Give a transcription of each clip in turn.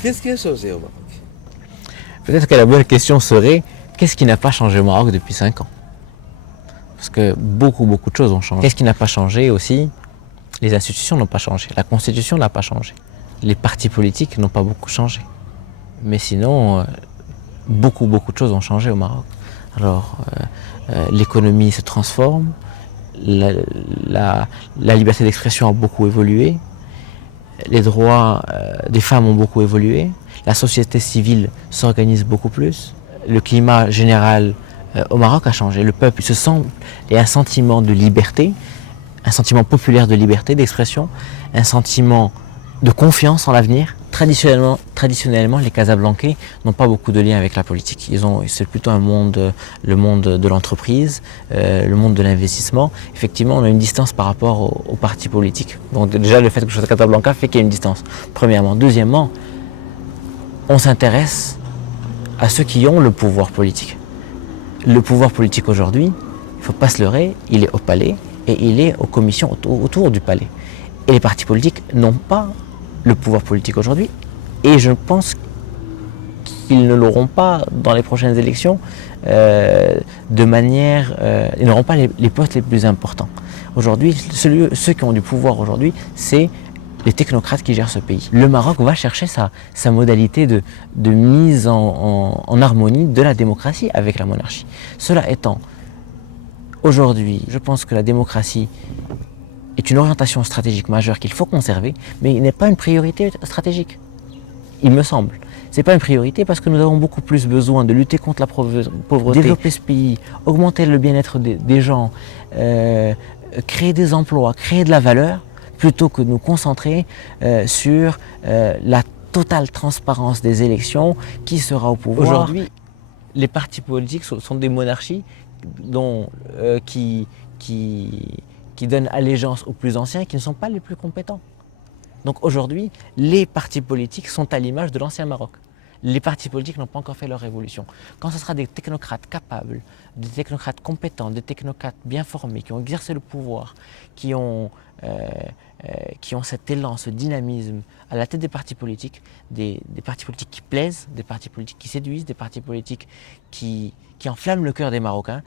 qu'est-ce qui a changé au Maroc? Peut-être que la bonne question serait, qu'est-ce qui n'a pas changé au Maroc depuis 5 ans? Parce que beaucoup de choses ont changé. Qu'est-ce qui n'a pas changé aussi? Les institutions n'ont pas changé, la constitution n'a pas changé, les partis politiques n'ont pas beaucoup changé. Mais sinon, beaucoup de choses ont changé au Maroc. Alors, l'économie se transforme, la liberté d'expression a beaucoup évolué, les droits des femmes ont beaucoup évolué, la société civile s'organise beaucoup plus, le climat général au Maroc a changé, le peuple se sent, il y a un sentiment de liberté, un sentiment populaire de liberté d'expression, un sentiment de confiance en l'avenir. Traditionnellement, les Casablancais n'ont pas beaucoup de liens avec la politique. C'est plutôt le monde de l'entreprise, le monde de l'investissement. Effectivement, on a une distance par rapport aux partis politiques. Donc déjà, le fait que je sois à Casablanca fait qu'il y a une distance, premièrement. Deuxièmement, on s'intéresse à ceux qui ont le pouvoir politique. Le pouvoir politique aujourd'hui, il ne faut pas se leurrer, il est au palais et il est aux commissions autour du palais. Et les partis politiques n'ont pas le pouvoir politique aujourd'hui, et je pense qu'ils ne l'auront pas dans les prochaines élections de manière... ils n'auront pas les postes les plus importants. Aujourd'hui, ceux qui ont du pouvoir aujourd'hui, c'est les technocrates qui gèrent ce pays. Le Maroc va chercher sa modalité de mise en harmonie de la démocratie avec la monarchie. Cela étant, aujourd'hui, je pense que la démocratie est une orientation stratégique majeure qu'il faut conserver, mais il n'est pas une priorité stratégique, il me semble. Ce n'est pas une priorité parce que nous avons beaucoup plus besoin de lutter contre la pauvreté, développer ce pays, augmenter le bien-être des gens, créer des emplois, créer de la valeur, plutôt que de nous concentrer sur la totale transparence des élections, qui sera au pouvoir. Aujourd'hui, les partis politiques sont des monarchies qui donnent allégeance aux plus anciens et qui ne sont pas les plus compétents. Donc aujourd'hui, les partis politiques sont à l'image de l'ancien Maroc. Les partis politiques n'ont pas encore fait leur révolution. Quand ce sera des technocrates capables, des technocrates compétents, des technocrates bien formés, qui ont exercé le pouvoir, qui ont cet élan, ce dynamisme à la tête des partis politiques qui plaisent, des partis politiques qui séduisent, des partis politiques qui enflamment le cœur des Marocains,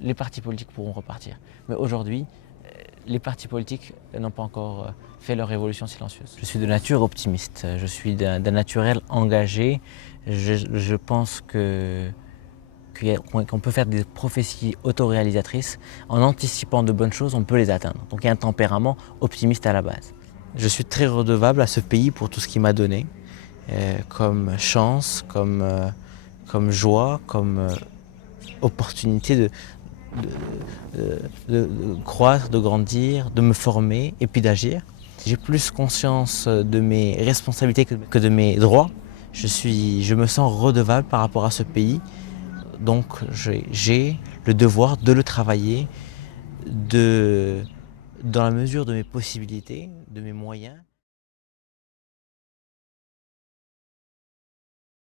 les partis politiques pourront repartir. Mais aujourd'hui, les partis politiques n'ont pas encore fait leur révolution silencieuse. Je suis de nature optimiste, je suis d'un naturel engagé. Je pense qu'on peut faire des prophéties autoréalisatrices. En anticipant de bonnes choses, on peut les atteindre. Donc il y a un tempérament optimiste à la base. Je suis très redevable à ce pays pour tout ce qu'il m'a donné, comme chance, comme joie, comme opportunité de croître, de grandir, de me former et puis d'agir. J'ai plus conscience de mes responsabilités que de mes droits. Je me sens redevable par rapport à ce pays. Donc j'ai le devoir de le travailler dans la mesure de mes possibilités, de mes moyens.